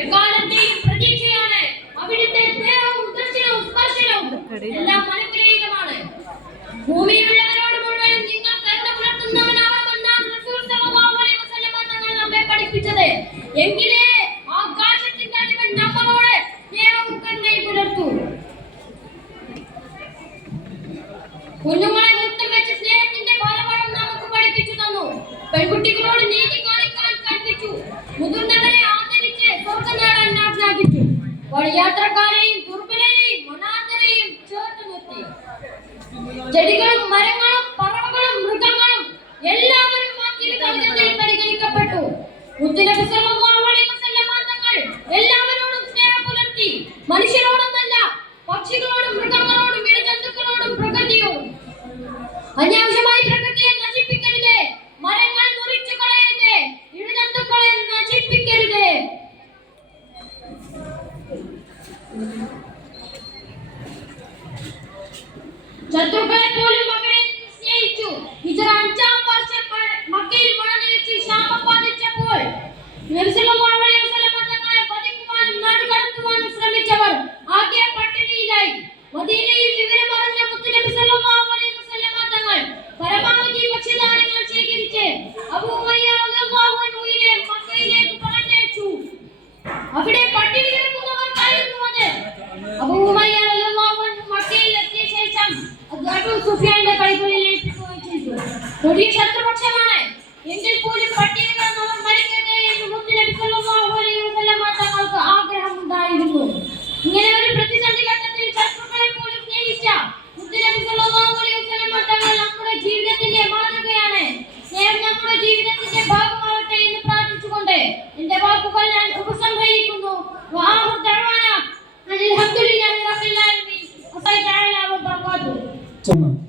എക്കാലത്തെയും പ്രതീക്ഷയാണ്. അവിടുത്തെ സ്നേഹവും ദർശനവും സ്പർശനവും എല്ലാം അനുഗ്രഹീതമാണ് ഭൂമിയിലുള്ളവരോട് മുഴുവൻ നിങ്ങൾ കരുണ പുലർത്തുന്നവനാകുമെന്നാണ് റസൂൽ സല്ലല്ലാഹു അലൈഹി വസല്ലമ തങ്ങൾ നമ്മെ പഠിപ്പിച്ചത്. എങ്കിലേ ആകാശത്തിന്റെ അടിവൻ നമ്മളോട് സ്നേഹവും കരുണയും പുലർത്തൂ. കുഞ്ഞുങ്ങളെ മൃഗങ്ങളും എല്ലാവരും പരിഗണിക്കപ്പെട്ടു. സല്ലല്ലാഹു അലൈഹി എല്ലാവരോടും മനുഷ്യരോടൊന്നല്ല ശത്രുക്കളെ പോലും അവിടെ സ്നേഹിച്ചു. ഹിജറ അഞ്ചാം വർഷം മക്കയിൽ മഴ നിലച്ച് ക്ഷാമം ബാധിച്ചപ്പോൾ തങ്ങളെ വധിക്കുവാനും നാടുകടത്തുവാനും ശ്രമിച്ചവർ ആകെ പട്ടിണിയിലായി. മദീനയിൽ വിവരമറിഞ്ഞ മുത്തുനബി സല്ലല്ലാഹു അലൈഹി വസല്ലം തങ്ങൾ പരമാവധി ഭക്ഷ്യധാന്യങ്ങൾ ശേഖരിച്ച് അബൂ ഉമയ്യ റളിയല്ലാഹു അൻഹുവിനെ മക്കയിലേക്ക് പറഞ്ഞയച്ചു. അവിടെ പട്ടിണി കിടക്കുന്നവർക്കായിരുന്നു അത് അബൂ അബൂ സുഫിയാന്റെ കൈകളിൽ ഏൽപ്പിക്കുകയും ചെയ്തു. കൊടിയ ശത്രുപക്ഷമാണ്. എങ്കിൽ പോലും പട്ടിണി കിടന്നവർ മരിക്കരുത് എന്ന് വസല്ലമ തങ്ങൾക്ക് ആഗ്രഹമുണ്ടായിരുന്നു. ഇങ്ങനെ ഒരു പ്രതിസന്ധി ഘട്ടത്തിൽ ശത്രുക്കളെ പോലും സ്നേഹിച്ച മുത്തുനബി സല്ലല്ലാഹു അലൈഹി വസല്ലമ തങ്ങൾ നമ്മുടെ ജീവിതത്തിന്റെ മാതൃകയാണ്. നമ്മുടെ ജീവിതത്തിന്റെ சொன்னாங்க